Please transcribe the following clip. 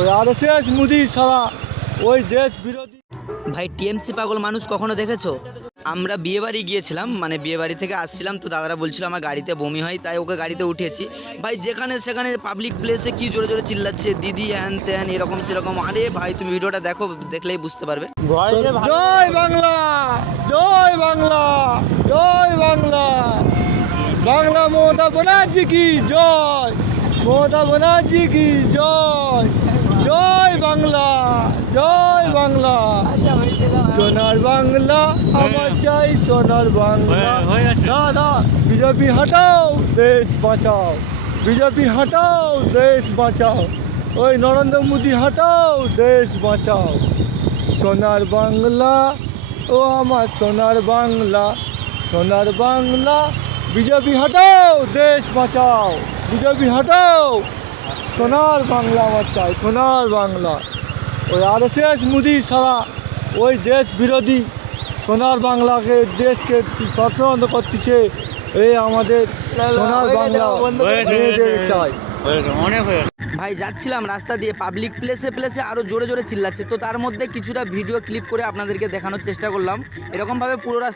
ওই আরএসএস মোদি সারা ওই দেশ বিরোধী। ভাই টিএমসি পাগল মানুষ কখনো দেখেছো? আমরা বিয়েবাড়ি গিয়েছিলাম, মানে বিয়েবাড়ি থেকে আসছিলাম, তো দাদারা বলছিল আমার গাড়িতে বমি হয়, তাই ওকে গাড়িতে উঠেছি। ভাই যেখানে সেখানে পাবলিক প্লেসে কি জোরে জোরে চিল্লাচ্ছে, দিদি হ্যান ত্যান এরকম সেরকম। আরে ভাই তুমি ভিডিওটা দেখো, দেখলেই বুঝতে পারবে। জয় বাংলা, জয় বাংলা, জয় বাংলা। বাংলা মমতা ব্যানার্জি কি জয়, মমতা ব্যানার্জি কি জয়। জয় বাংলা, জয় বাংলা। সোনার বাংলা আমার চাই, সোনার বাংলা। দাদা বিজেপি হটাও, দেশ বাঁচাও। বিজেপি হটাও, দেশ বাঁচাও। ওই নরেন্দ্র মোদি হটাও, দেশ বাঁচাও। সোনার বাংলা, ও আমার সোনার বাংলা, সোনার বাংলা। বিজেপি হটাও, দেশ বাঁচাও। বিজেপি হটাও, সোনার বাংলা আমার চাই, সোনার বাংলা। ওই আরএসএস মোদি সারা ওই দেশ বিরোধী সোনার বাংলাকে, দেশকে চক্রান্ত করতেছে। এই আমাদের সোনার বাংলা মেয়েদের চাই। ভাই যাচ্ছিলাম রাস্তা দিয়ে, পাবলিক প্লেসে প্লেসে আরও জোরে জোরে চিল্লাচ্ছে, তো তার মধ্যে কিছুটা ভিডিও ক্লিপ করে আপনাদেরকে দেখানোর চেষ্টা করলাম। এরকমভাবে পুরো রাস্তা